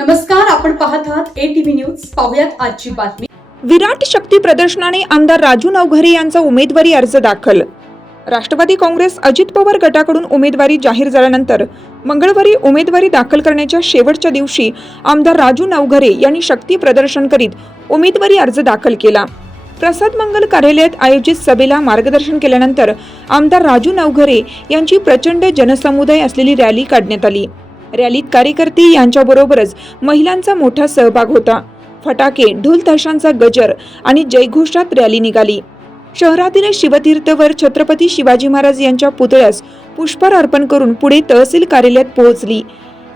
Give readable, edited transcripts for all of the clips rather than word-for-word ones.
नमस्कार, आपण पाहत आहात ATV न्यूज. पाहुयात आजची बातमी. विराट शक्ती प्रदर्शनाने आमदार राजू नवघरे यांचा उमेदवारी अर्ज दाखल. राष्ट्रवादी काँग्रेस अजित पवार गटाकडून उमेदवारी जाहीर झाल्यानंतर मंगळवारी उमेदवारी दाखल करण्याच्या शेवटच्या दिवशी आमदार राजू नवघरे यांनी शक्ती प्रदर्शन करीत उमेदवारी अर्ज दाखल केला. प्रसाद मंगल कार्यालयात आयोजित सभेला मार्गदर्शन केल्यानंतर आमदार राजू नवघरे यांची प्रचंड जनसमुदाय असलेली रॅली काढण्यात आली. रॅलीत कार्यकर्ते यांच्याबरोबरच महिलांचा मोठा सहभाग होता. फटाके, ढोल ताशांचा गजर आणि जयघोषात रॅली निघाली. शहरातील शिवतीर्थवर छत्रपती शिवाजी महाराज यांच्या पुतळ्यास पुष्पहार अर्पण करून पुढे तहसील कार्यालयात पोहोचली.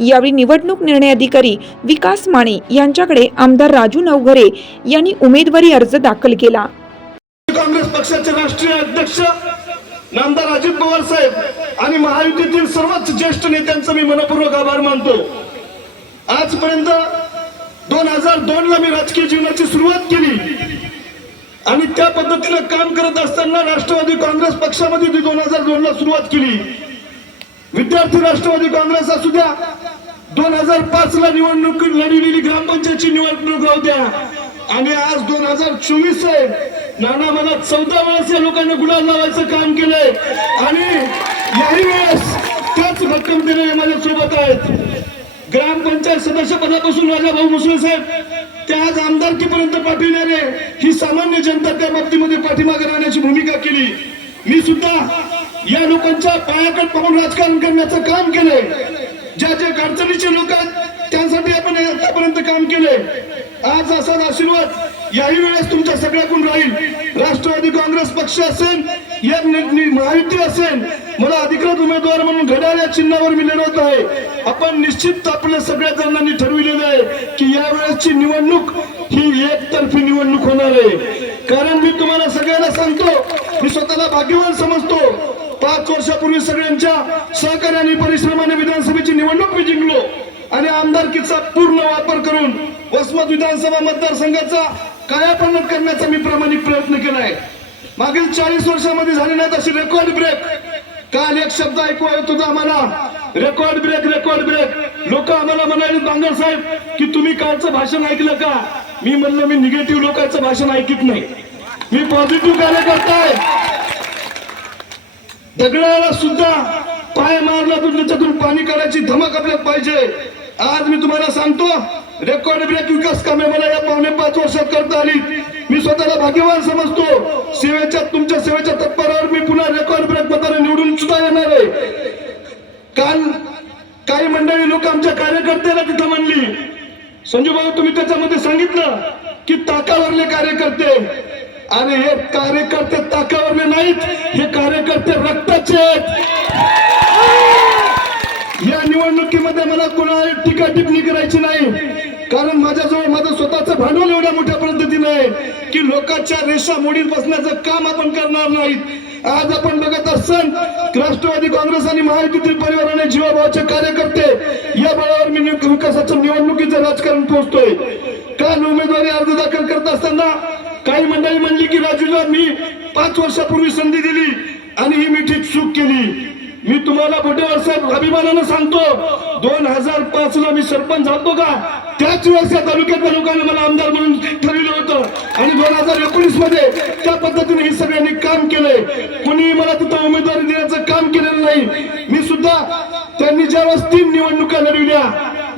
यावेळी निवडणूक निर्णय अधिकारी विकास माने यांच्याकडे आमदार राजू नवघरे यांनी उमेदवारी अर्ज दाखल केला. काँग्रेस पक्षाचे राष्ट्रीय अध्यक्ष नामदार अजित पवार साहेब आणि महायुतीतील सर्वच ज्येष्ठ नेत्यांचा मी मनपूर्वक आभार मानतो. आजपर्यंत 2002 ला मी राजकीय जीवनाची सुरुवात केली आणि त्या पद्धतीने काम करत असताना राष्ट्रवादी काँग्रेस पक्षामध्ये 2002 ला सुरुवात केली. विद्यार्थी राष्ट्रवादी काँग्रेस असू द्या, 2005 ला निवडणूक लढवलेली ग्रामपंचायतची निवडणूक राहू द्या आणि आज 2024 आहे. नाना मला 14 वेळेस या लोकांना गुलाल लावायचं काम केलंय आणि याही वेळेस त्याच भक्कमतेने माझ्या सोबत आहेत. ग्रामपंचायत सदस्य पदापासून राजाभाऊ मुसळे साहेब त्या आज आमदारकीपर्यंत पाठविणारे ही सामान्य जनता त्या बाबतीमध्ये पाठीमागे राहण्याची भूमिका केली. मी सुद्धा या लोकांच्या पायाकडे पाहून राजकारण करण्याचं काम केलंय. ज्या अडचणीचे लोक आहेत त्यांसाठी आपण आतापर्यंत काम केलंय. आज असा आशीर्वाद याही वेळेस तुमच्या सगळ्याकडून राहील. राष्ट्रवादी काँग्रेस पक्ष असेल या महायुती असेल, मला अधिकृत उमेदवार म्हणून घड्याळ या चिन्हावर मी लढवत आहे. आपण निश्चित आपल्या सगळ्या जणांनी ठरविलेलं आहे की या वेळेसची निवडणूक ही एकतर्फी निवडणूक होणार आहे. कारण मी तुम्हाला सगळ्यांना सांगतो, मी स्वतःला भाग्यवान समजतो. 5 वर्षापूर्वी सगळ्यांच्या सहकार्याने परिश्रमाने विधानसभेची निवडणूक मी जिंकलो आणि आमदारकीचा पूर्ण वापर करून वसमत विधानसभा मतदारसंघाचा कायापालट करण्याचा मी प्रामाणिक प्रयत्न केलाय. मागील 40 वर्षांमध्ये झाले नाहीत अशी रेकॉर्ड ब्रेक. काल एक शब्द ऐकू येत होता आम्हाला, रेकॉर्ड ब्रेक, रेकॉर्ड ब्रेक. लोक आम्हाला म्हणाले बांगर साहेब की तुम्ही कालचं भाषण ऐकलं का? मी म्हणलं मी निगेटिव्ह लोकांचं भाषण ऐकत नाही, मी पॉझिटिव्ह कार्यकर्ता आहे. दगडाला सुद्धा पाय मारला तर त्याच्यातून पाणी काढायची धमक आपल्याला पाहिजे. आज मी तुम्हाला सांगतो, रेकॉर्ड ब्रेक विकास कामे मला या 5.5 वर्षात करता आली. मी स्वतःला भाग्यवान समजतो. तुमच्या सेवेच्या तत्परावर मी पुन्हा रेकॉर्ड ब्रेक मताने निवडून सुद्धा येणार आहे. काल काही मंडळी लोक आमच्या कार्यकर्त्याला तिथं म्हणली, संजू भाऊ तुम्ही त्याच्यामध्ये सांगितलं की ताकावरले कार्यकर्ते. आणि हे कार्यकर्ते ताकावरले नाहीत, हे कार्यकर्ते रक्ताचे आहेत. या निवडणुकीमध्ये मला कोणाला टीका टिप्पणी करायची नाही, कारण माझ्याजवळ माझं स्वतःचं भांडवल एवढ्या मोठ्या पद्धतीने आहे की लोकांच्या रेषा मोडीत बसण्याचं काम आपण करणार नाहीत. आज आपण बघत असाल राष्ट्रवादी काँग्रेस आणि महायुतीतील परिवाराने जीवाभावाचे कार्यकर्ते या बळावर मी विकासाच्या निवडणुकीचं राजकारण पोहोचतोय. काल उमेदवारी अर्ज दाखल करत असताना काही मंडळी म्हणली की राजूला मी 5 वर्षापूर्वी संधी दिली आणि ही मी ठीक चूक केली. मी तुम्हाला बोटेवार साहेब अभिमानानं सांगतो, 2005 ला मी सरपंच झालो का त्याच वेळेस या तालुक्यातल्या लोकांनी मला आमदार म्हणून ठरविलं होतं आणि 2019 मध्ये त्या पद्धतीने हे सगळ्यांनी काम केलंय. कोणी मला तिथं उमेदवारी देण्याचं काम केलेलं नाही. मी सुद्धा त्यांनी ज्यावेळेस 3 निवडणुका लढविल्या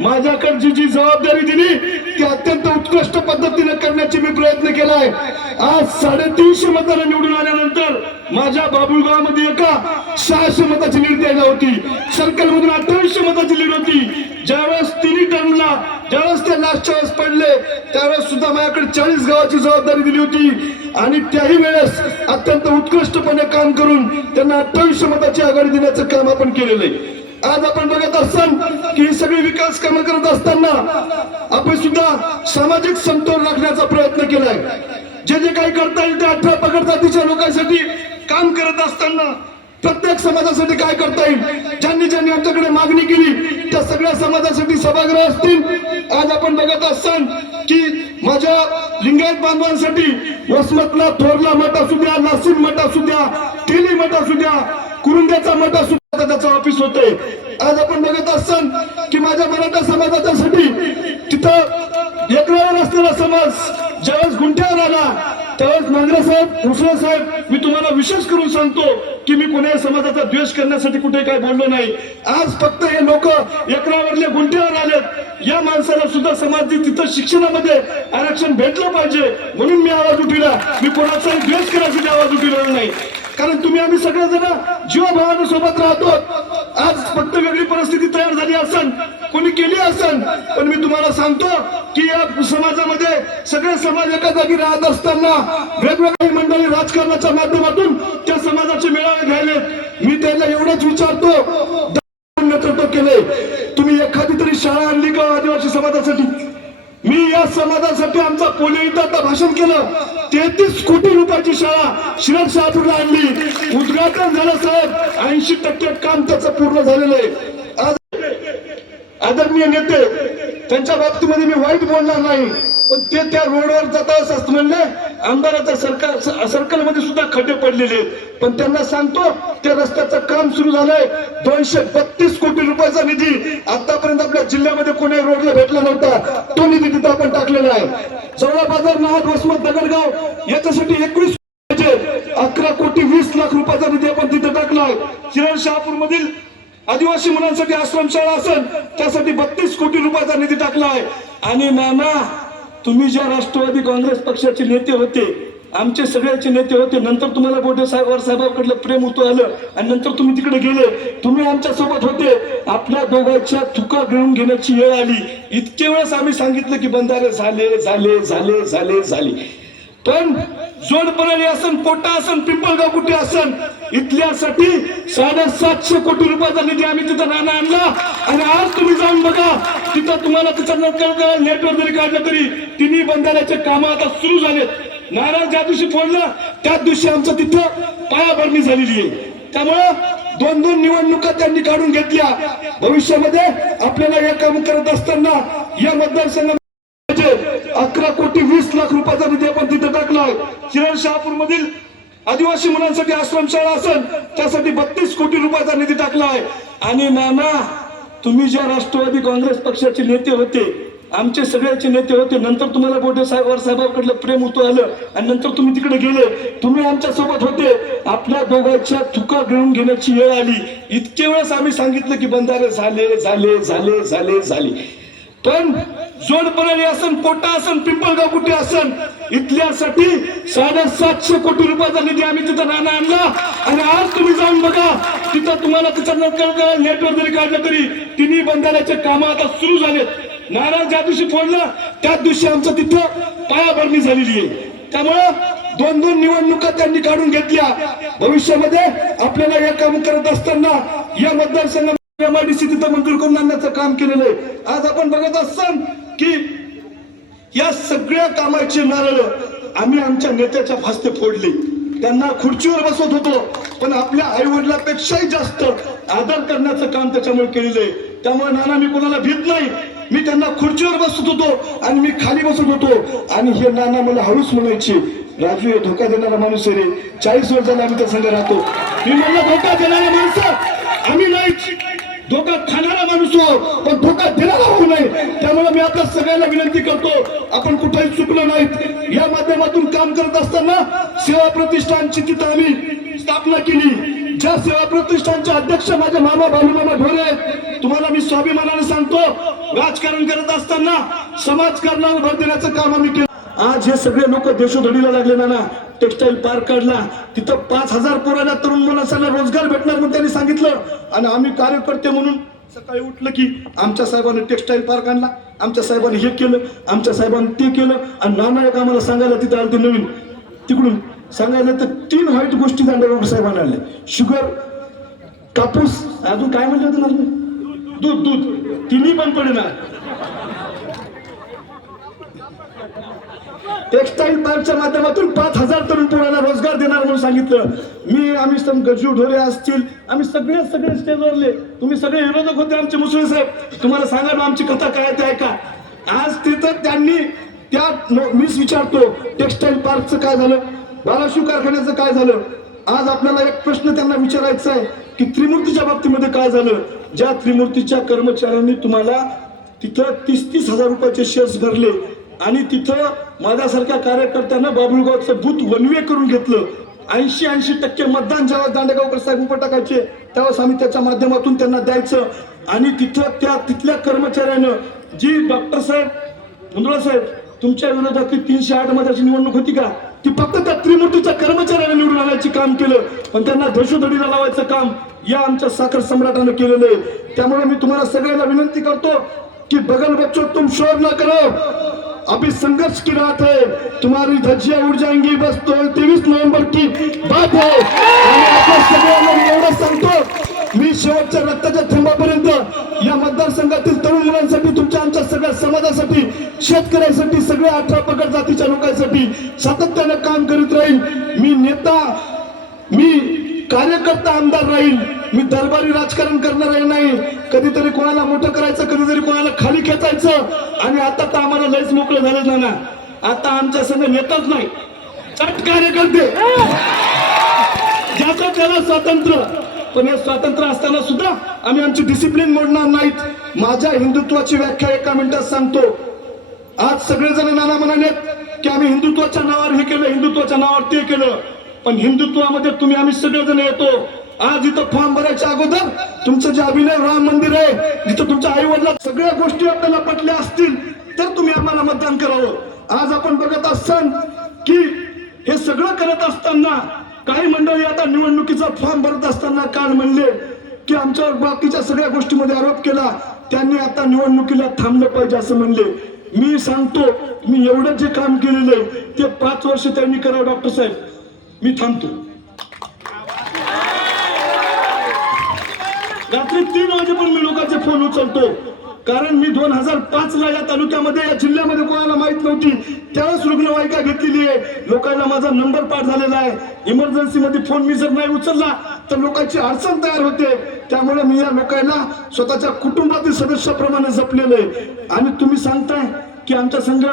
माझ्याकडची जी जबाबदारी दिली ती अत्यंत उत्कृष्ट पद्धतीने करण्याची मी प्रयत्न केलाय. आज 350 मतांना निवडून आल्यानंतर माझ्या बाबुळगावमध्ये एका 600 मताची लीड द्यायला होती. सर्कल मधून 2800 मताची लीड होती. ज्यावेळेस तिन्ही टर्मला ज्यावेळेस ते लास्टच्या वेळेस पडले त्यावेळेस सुद्धा माझ्याकडे 40 गावाची जबाबदारी दिली होती आणि त्याही वेळेस अत्यंत उत्कृष्टपणे काम करून त्यांना 2800 मताची आघाडी देण्याचं काम आपण केलेलं आहे. आज आपण बघत असाल की ही सगळी विकास कामं करत असताना आपण सुद्धा सामाजिक समतोल राखण्याचा प्रयत्न केलाय. जे जे काही करता येईल ते 18 पगड जातीच्या लोकांसाठी काम करत असताना प्रत्येक समाजासाठी काय करता येईल, ज्यांनी ज्यांनी आमच्याकडे मागणी केली त्या सगळ्या समाजासाठी सभागृह असतील. आज आपण बघत असाल की माझ्या लिंगायत बांधवांसाठी वसमतला थोरला मठ असू द्या, लासून मठ असू द्या, तेली मठ असू द्या, कुरुंद्याचा मठ असू द्या, त्याचं ऑफिस होते. आज आपण बघत असाल की माझ्या मराठा समाजाच्यासाठी तिथं एकरावर असलेला समाज ज्यावेळेस गुंठ्यावर आला त्यावेळेस मांगरे साहेब, भोसले साहेब, मी तुम्हाला विशेष करून सांगतो की मी कोणत्याही समाजाचा द्वेष करण्यासाठी कुठे काय बोललो नाही. आज फक्त हे लोक एकरावरले गुंठ्यावर आलेत. या माणसाला सुद्धा समाज तिथं शिक्षणामध्ये आरक्षण भेटलं पाहिजे म्हणून मी आवाज उठविला. मी कोणाचाही द्वेष करण्यासाठी आवाज उठविलेला नाही. कारण तुम्ही आम्ही सगळेजण जीवाभावानं सोबत राहतो. आज फक्त वेगळी परिस्थिती तयार झाली असेल, कोणी केली असेल, पण मी तुम्हाला सांगतो की या समाजामध्ये सगळे समाज एका जागी राहत असताना वेगवेगळी मंडळी राजकारणाच्या माध्यमातून त्या समाजाचे मेळावे घ्यायले. मी त्यांना एवढंच विचारतो, नेतृत्व केले तुम्ही एखादी तरी शाळा आणली का आदिवासी समाजासाठी? मी या समाजासाठी आमचा पोलिओ इथं आता भाषण केलं. 33 कोटी रुपयाची शाळा शिरड शहापूरला आणली. उद्घाटन झालं साहेब. 80% काम त्याचं पूर्ण झालेलं आहे. आज आदरणीय नेते त्यांच्या बाबतीमध्ये मी वाईट बोलणार नाही, पण ते त्या रोडवर जातात असं म्हणले. आमदाराच्या सर्कलमध्ये सुद्धा खड्डे पडलेले, पण त्यांना सांगतो त्या रस्त्याचं काम सुरू झालंय. 232 कोटी रुपयाचा निधी आतापर्यंत आपल्या जिल्ह्यामध्ये कोणी रोडला भेटला नव्हता. तो निधी तिथं आपण टाकलेला आहे. जवळ बाजार, नाहट, वसमत, दगडगाव याच्यासाठी 11 कोटी 20 लाख रुपयाचा निधी आपण तिथे टाकलाय. शिरड शहापूर मधील आदिवासी मुलांसाठी आश्रमशाळा असेल त्यासाठी 32 कोटी रुपयाचा निधी टाकला आहे. आणि नाना, तुम्ही ज्या राष्ट्रवादी काँग्रेस पक्षाचे नेते होते, आमचे सगळ्याचे नेते होते, नंतर तुम्हाला बोडे साहेबांकडलं प्रेम उतू आलं आणि नंतर तुम्ही तिकडे गेले. तुम्ही आमच्या सोबत होते. आपल्या दोघांच्या चुका गिळून घेण्याची वेळ आली. इतके वेळेस आम्ही सांगितलं की बंधारे झाले झाले झाले झाले झाले, पण जोडपणाने असन, पोटा असन, पिंपळगाव कुठे असन, इथल्यासाठी 750 कोटी रुपयाचा निधी आम्ही तिथं नाना आणला. आणि आज तुम्ही जाऊन बघा तिथं, तुम्हाला तिथं नेटवर जरी काढलं तरी तिन्ही बंधाऱ्याचे काम आता सुरू झालेत. नारळ ज्या दिवशी फोडलं त्याच दिवशी आमचं तिथं पायाभरणी झालेली आहे. त्यामुळं 2 निवडणुका त्यांनी काढून घेतल्या. भविष्यामध्ये आपल्याला हे काम करत असताना या मतदारसंघात 11 कोटी 20 लाख रुपयाचा निधी आपण तिथे टाकलाय. शिरड शहापूर मधील आदिवासी मुलांसाठी आश्रमशाळा असेल त्यासाठी 32 कोटी रुपयाचा निधी टाकलाय. आणि नाना, तुम्ही ज्या राष्ट्रवादी काँग्रेस पक्षाचे नेते होते, आमचे सगळ्याचे नेते होते, नंतर तुम्हाला बोडे साहेबांकडलं प्रेम उतू आलं आणि नंतर तुम्ही तिकडे गेले. तुम्ही आमच्या सोबत होते. आपल्या दोघांच्या चुका गिळून घेण्याची वेळ आली. इतके वेळेस आम्ही सांगितलं की बंधारे झाले झाले झाले झाले झाले, पण जोडपणाने असन, पोटा असन, पिंपळगाव कुठे असन, इथल्यासाठी 750 कोटी रुपयाचा निधी आम्ही तिथं नाना आणला. आणि आज तुम्ही जाऊन बघा तिथं, तुम्हाला तिथं नेटवर जरी काढलं तरी तिन्ही बंधाऱ्याचे काम आता सुरू झालेत. नारळ ज्या दिवशी फोडलं त्याच दिवशी आमचं तिथं पायाभरणी झालेली आहे. त्यामुळं 2 निवडणुका त्यांनी काढून घेतल्या. भविष्यामध्ये आपल्याला हे काम करत असताना या मतदारसंघात MIDC तिथं मंजूर करून आणण्याचं काम केलेलं आहे. आज आपण बघत असाल की या सगळ्या कामाचे नारळ आम्ही आमच्या नेत्याच्या फास्ते फोडले. त्यांना खुर्चीवर बसवत होतो, पण आपल्या आई वडिलांपेक्षाही जास्त आदर करण्याचं काम त्याच्यामुळे केलेलं आहे. त्यामुळे नाना, मी कोणाला भीत नाही. मी त्यांना खुर्चीवर बसत होतो आणि मी खाली बसत होतो. आणि हे नाना मला हळूच म्हणायचे, राजू हे धोका देणारा माणूस आहे रे. 40 वर्ष झाला आम्ही त्या संघ राहतो. मी म्हणलं धोका देणारा माणसं आम्ही नाही, धोका खाणारा माणूस हो, पण धोका देणारा होऊ नये. त्यामुळे मी आपल्या सगळ्यांना विनंती करतो, आपण कुठेही चुकलो नाहीत. या माध्यमातून काम करत असताना सेवा प्रतिष्ठानची तिथं आम्ही स्थापना केली. ज्या सेवा प्रतिष्ठानचे अध्यक्ष माझे मामा बालूमामा ढोरे आहेत. तुम्हाला मी स्वाभिमानाने सांगतो, राजकारण करत असताना समाजकारणावर भर देण्याचं काम आम्ही केलं. आज हे सगळे लोक देशोधडीला लागले ना. टेक्सटाईल पार्क काढला, तिथं 5000 पोरांना, तरुण मुलांना रोजगार भेटणार म्हणून त्यांनी सांगितलं. आणि आम्ही कार्यकर्ते म्हणून सकाळी उठलं की आमच्या साहेबांनी टेक्सटाईल पार्क आणला, आमच्या साहेबांनी हे केलं, आमच्या साहेबांनी ते केलं. आणि नाना एक आम्हाला सांगायला तिथं आलं ते नवीन तिकडून सांगायला तर 3 वाईट गोष्टी दांडेगावकर साहेबांना आल्या. शुगर, कापूस, अजून काय म्हणलं होतं ना, दूध, तिन्ही पण पडणार. टेक्सटाईल पार्कच्या माध्यमातून 5000 तरुण पोरांना रोजगार देणार म्हणून सांगितलं. आम्ही गजू ढोरे असतील, आम्ही सगळे स्टेजवरले, तुम्ही सगळे विरोधक होते आमचे मुसळे साहेब. तुम्हाला सांगा आमची कथा काय ते ऐका. आज तिथं त्यांनी मीच विचारतो, टेक्सटाईल पार्कचं काय झालं, बालाशिव कारखान्याचं काय झालं. आज आपल्याला एक प्रश्न त्यांना विचारायचा आहे की त्रिमूर्तीच्या बाबतीमध्ये काय झालं. ज्या त्रिमूर्तीच्या कर्मचाऱ्यांनी तुम्हाला तिथं 30-30 हजार रुपयाचे शेअर्स भरले आणि तिथं माझ्यासारख्या कार्यकर्त्यांना बाबुळगावचं बूथ वनवे करून घेतलं. 80% मतदान जेव्हा दांडेगावकर साहेब उभं टाकायचे त्यावेळेस आम्ही त्याच्या माध्यमातून त्यांना द्यायचं. आणि तिथल्या कर्मचाऱ्यानं जी डॉक्टर साहेब मुंदळा साहेब तुमच्या विरोधातली 308 मताची निवडणूक होती का, ती फक्त त्या त्रिमूर्तीच्या कर्मचाऱ्याने निवडून आणायची काम केलं, पण त्यांना धोशोधडीला लावायचं काम या आमच्या साखर सम्राटानं केलेलं आहे. त्यामुळे मी तुम्हाला सगळ्यांना विनंती करतो कि बगल बच्चों तुम शोर ना करो, अभी संघर्ष की रात है, तुम्हारी धज्जियां उड़ जाएंगी, बस तो 23 नवंबर की बात है. आणि आपल्या सगळ्यांना एवढं सांगतो, मी शेवटच्या रक्ताच्या थेंबापर्यंत या मतदारसंघातील तरुण मुलांसाठी, तुमच्या आमच्या सगळ्या समाजासाठी, शेतकऱ्यांसाठी, सगळ्या 18 पगड जातीच्या लोकांसाठी सातत्याने काम करीत राहील. मी नेता, मी कार्यकर्ता, आमदार राहील. मी दरबारी राजकारण करणार नाही. कधीतरी कोणाला मोठं करायचं, कधीतरी कोणाला खाली खेचायचं. आणि आता तर आम्हाला लयच मोकळे झाले ना. आता आमच्या संघ नेताच नाही, चट कार्यकर्ते, ज्याचं त्याला स्वातंत्र्य. पण हे स्वातंत्र्य असताना सुद्धा आम्ही आमची डिसिप्लिन मोडणार नाहीत. माझ्या हिंदुत्वाची व्याख्या एका मिनिटात सांगतो. आज सगळेजण नाना म्हणाले की आम्ही हिंदुत्वाच्या नावावर हे केलं, हिंदुत्वाच्या नावावर ते केलं. पण हिंदुत्वामध्ये तुम्ही आम्ही सगळेजण येतो. आज इथं फॉर्म भरायच्या अगोदर तुमचं जे अभिनय राम मंदिर आहे, जिथं तुमच्या आई वडिला सगळ्या गोष्टी आपल्याला पटल्या असतील तर तुम्ही आम्हाला मतदान करावं. आज आपण बघत असाल की हे सगळं करत असताना काही मंडळी आता निवडणुकीचा फॉर्म भरत असताना काल म्हणले की आमच्यावर बाकीच्या सगळ्या गोष्टीमध्ये आरोप केला, त्यांनी आता निवडणुकीला थांबलं पाहिजे असं म्हणले. मी सांगतो, मी एवढं जे काम केलेलं आहे ते 5 वर्ष त्यांनी करावं. डॉक्टर साहेब, मी थांबतो. रात्री 3 वाजेपर्यंत मी लोकांचे फोन उचलतो, कारण मी 2005ला या तालुक्यामध्ये, या जिल्ह्यामध्ये कोणाला माहित नव्हती त्यावेळेस रुग्णवाहिका घेतलेली आहे. लोकांना माझा नंबर पाठ झालेला आहे. इमर्जन्सी मध्ये फोन मी जर नाही उचलला तर लोकांची अडचण तयार होते. त्यामुळे मी या लोकांना स्वतःच्या कुटुंबातील सदस्याप्रमाणे जपलेलं आहे. आणि तुम्ही सांगताय की आमच्या संघ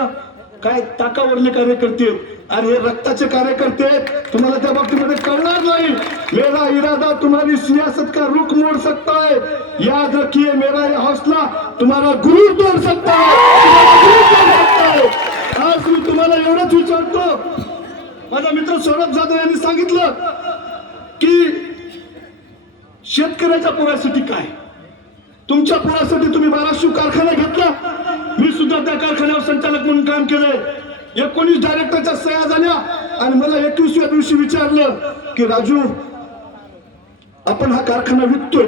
काय ताकावरले कार्यकर्ते, अरे हे रक्ताचे कार्यकर्ते, तुम्हाला त्या बाबतीमध्ये कळणार नाही. मेरा इरादा तुम्हारी सियासत का रुख मोड़ सकता है, याद रखिए मेरा ये हौसला तुम्हारा गुरूर तोड़ सकता है. आज मी तुम्हाला एवढंच विचारतो. माझा मित्र सौरभ जाधव यांनी सांगितलं की शेतकऱ्याच्या पुरासाठी काय, तुमच्या पुरासाठी तुम्ही 1200 कारखाना घेतला. मी सुद्धा त्या कारखान्यावर संचालक म्हणून काम केलंय. 19 डायरेक्टरच्या सह्या झाल्या आणि मला 21व्या दिवशी विचारलं की राजू, आपण हा कारखाना विकतोय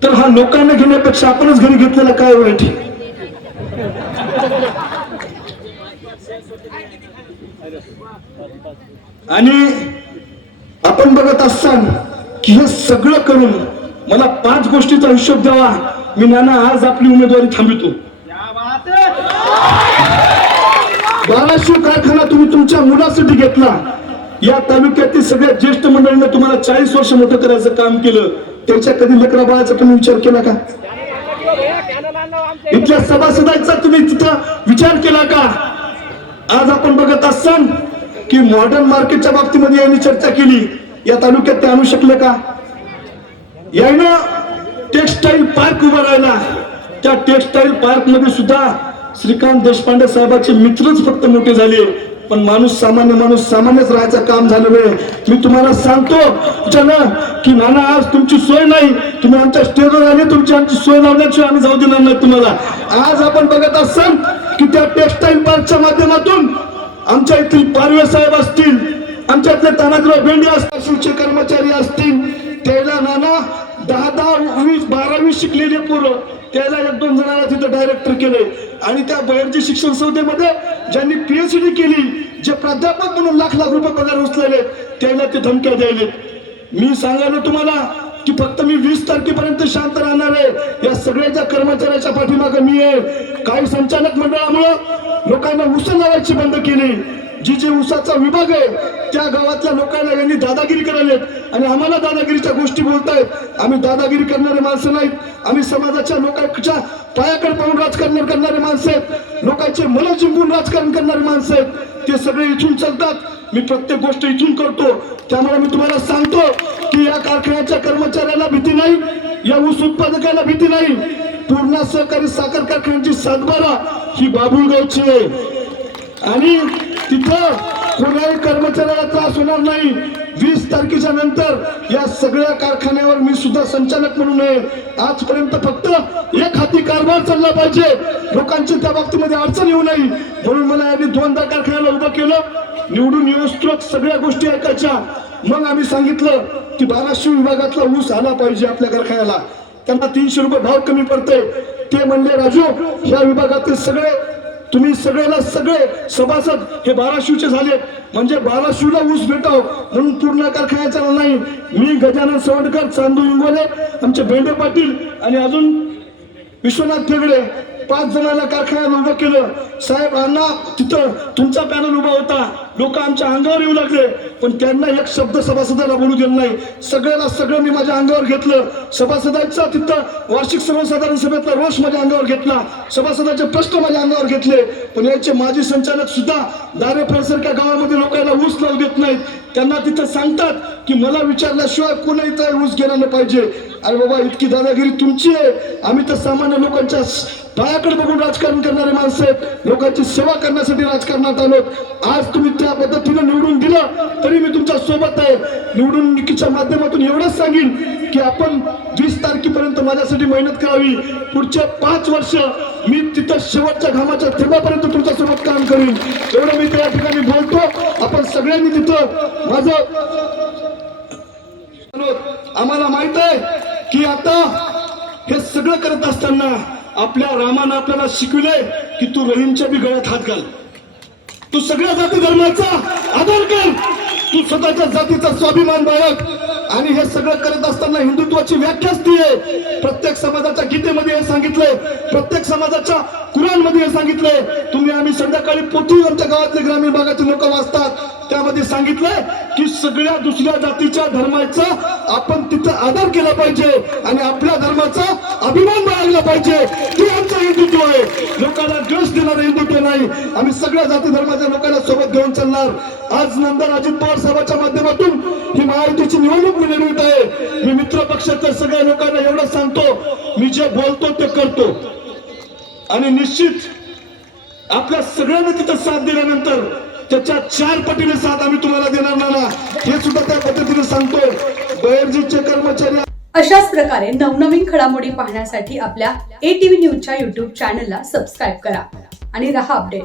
तर हा लोकांना घेण्यापेक्षा आपणच घरी घेतलेला काय वाईट. आणि आपण बघत असतान की हे सगळं करून मला 5 गोष्टीचा हिशोब द्यावा. मी नाना आज आपली उमेदवारी थांबवतो. 1200 कारखाना तुम्ही तुमच्या मुलासाठी घेतला. या तालुक्यातील सगळ्या ज्येष्ठ मंडळींनी तुम्हाला 40 वर्ष मोठं करायचं काम केलं. त्यांच्या कधी लेकरा बाळाचा तुम्ही विचार केला का? इथल्या सभासदांचा तुम्ही तिथं विचार केला का? आज आपण बघत असाल की मॉडर्न मार्केटच्या बाबतीमध्ये यांनी चर्चा केली. या तालुक्यात ते आणू शकले का? यानं टेक्सटाईल पार्क उभा राहिला. त्या टेक्सटाईल पार्क मध्ये सुद्धा श्रीकांत देशपांडे साहेबांचे मित्रच फक्त मोठे झाले, पण माणूस सामान्यच राहायचं काम झालेलं आहे. मी तुम्हाला सांगतो की नाना आज तुमची सोय नाही, तुम्ही आमच्या स्टेजवर आले, तुमची आमची सोय लावण्याशिवाय आम्ही जाऊ देणार नाही तुम्हाला. आज आपण बघत असाल की त्या टेक्सटाईल पार्कच्या माध्यमातून आमच्या येथील पारवे साहेब असतील, आमच्या इथले तानाजीराव भेंडे असतील, शिवचे कर्मचारी असतील, त्याला नाना 10, 20, 12वी शिकलेले पोरं त्याला 1-2 जणांना तिथं डायरेक्टर केले. आणि त्या बाहेरची शिक्षण संस्थेमध्ये ज्यांनी PhD केली, जे प्राध्यापक म्हणून लाख रुपये पगार उचलेले, त्याला ते धमक्या द्यायले. मी सांगायला तुम्हाला की फक्त मी 20 तारखेपर्यंत शांत राहणार आहे. या सगळ्याच्या कर्मचाऱ्याच्या पाठीमागे मी आहे. काही संचालक मंडळामुळे लोकांना ऊस लावायची बंद केली. जे ऊसाचा विभाग आहे त्या गावातल्या लोकांना यांनी दादागिरी करायलेत आणि आम्हाला दादागिरीच्या गोष्टी बोलतायत. आम्ही दादागिरी करणारे माणसं नाहीत. आम्ही समाजाच्या लोकांच्या पायाकडे पाहून राजकारण करणारे माणसं आहेत. लोकांचे मन जिंकून राजकारण करणारे माणसं आहेत. ते सगळे इथून चालतात. मी प्रत्येक गोष्ट इथून करतो. त्यामुळे मी तुम्हाला सांगतो की या कारखान्याच्या कर्मचाऱ्याला भीती नाही, या ऊस उत्पादकाला भीती नाही. पूर्णा सहकारी साखर कारखान्याची सातबारा ही बाबुळगावची आहे आणि तिथं कोणाही कर्मचाऱ्याला त्रास होणार नाही. 20 तारखेच्या नंतर या सगळ्या कारखान्यावर मी सुद्धा संचालक म्हणून आहे. आजपर्यंत फक्त एक हाती कारभार चालला पाहिजे, लोकांची त्या बाबतीमध्ये अडचण येऊ नये म्हणून मला यांनी 2दा कारखान्याला उभं केलं. निवडून येऊस्तोवर सगळ्या गोष्टी ऐकायच्या. मग आम्ही सांगितलं की बाराशे विभागातला ऊस आला पाहिजे आपल्या कारखान्याला. त्यांना 300 रुपये भाव कमी पडते. ते म्हणले राजू ह्या विभागातील सगळे तुम्ही सगळे सभासद हे 1200चे झाले म्हणजे 1200ला ऊस भेटाव म्हणून पूर्ण कारखान्याचा नाही. मी गजानन सवंडकर, चांदू इंगोले, आमचे बेंडे पाटील आणि अजून विश्वनाथ फेगडे 5 जणांना कारखान्याला उभं केलं. साहेब अण्णा तिथं तुमचा पॅनल उभा होता, लोक आमच्या अंगावर येऊ लागले पण त्यांना एक शब्द सभासदाला बोलू दिला नाही. सगळं मी माझ्या अंगावर घेतलं. सभासदांचा तिथं वार्षिक सर्वसाधारण सभेतला रोष माझ्या अंगावर घेतला, सभासदाचे प्रश्न माझ्या अंगावर घेतले. पण याचे माजी संचालक सुद्धा दारेफळसारख्या गावामध्ये लोकांना ऊस लावू देत नाहीत. त्यांना तिथं सांगतात की मला विचारल्याशिवाय कोणी इथं ऊस गेला नाही पाहिजे. अरे बाबा इतकी दादागिरी तुमची आहे. आम्ही तर सामान्य लोकांच्या पायाकडे बघून राजकारण करणारे माणसं आहेत, लोकांची सेवा करण्यासाठी राजकारणात आलो. आज तुम्ही त्या पद्धतीने निवडून दिलं तरी मी तुमच्या सोबत आहे. निवडणुकीच्या माध्यमातून एवढंच सांगेन की आपण 20 तारखेपर्यंत माझ्यासाठी मेहनत करावी. पुढचे 5 वर्ष मी तिथं शेवटच्या घामाच्या थेंबापर्यंत तुमच्यासोबत काम करीन एवढं मी त्या ठिकाणी बोलतो. आपण सगळ्यांनी तिथं माझं आम्हाला माहित आहे की आता हे सगळं करत असताना आपल्या रामानं आपल्याला शिकविलंय की तू रहीमच्या बी गळ्यात हात घाल, तू सगळ्या जाती धर्माचा आदर कर, तू स्वतःच्या जातीचा स्वाभिमान बाळग. आणि हे सगळं करत असताना हिंदुत्वाची व्याख्याच ती आहे. प्रत्येक समाजाच्या गीतेमध्ये हे सांगितलंय, प्रत्येक समाजाच्या कुराणमध्ये हे सांगितलंय. तुम्ही आम्ही संध्याकाळी पोथी आमच्या गावातले ग्रामीण भागातील लोक वाचतात, त्यामध्ये सांगितलंय की सगळ्या दुसऱ्या जातीच्या धर्माचा आपण तिथं आदर केला पाहिजे आणि आपल्या धर्माचा अभिमान बाळगला पाहिजे. ते आमचं हिंदुत्व आहे. लोकांना ग्रस देणारं हिंदुत्व नाही. आम्ही सगळ्या जाती धर्माच्या लोकांना सोबत घेऊन चालणार. आज नंतर अजित पवार साहेबांच्या माध्यमातून ही महायुतीची निवडणूक मी लढवत आहे. मी मित्र पक्षाच्या सगळ्या लोकांना एवढं सांगतो, मी जे बोलतो ते करतो आणि निश्चित आपल्या सगळ्यांना तिथं साथ दिल्यानंतर त्याच्या 4 पटीने साथ आम्ही तुम्हाला देणार ना, हे सुद्धा त्या पद्धतीने सांगतो. बहिर्जीचे कर्मचारी अशाच प्रकारे नवनवीन घडामोडी पाहण्यासाठी आपल्या ATV न्यूजच्या YouTube चॅनलला सबस्क्राईब करा आणि रहा अपडेट.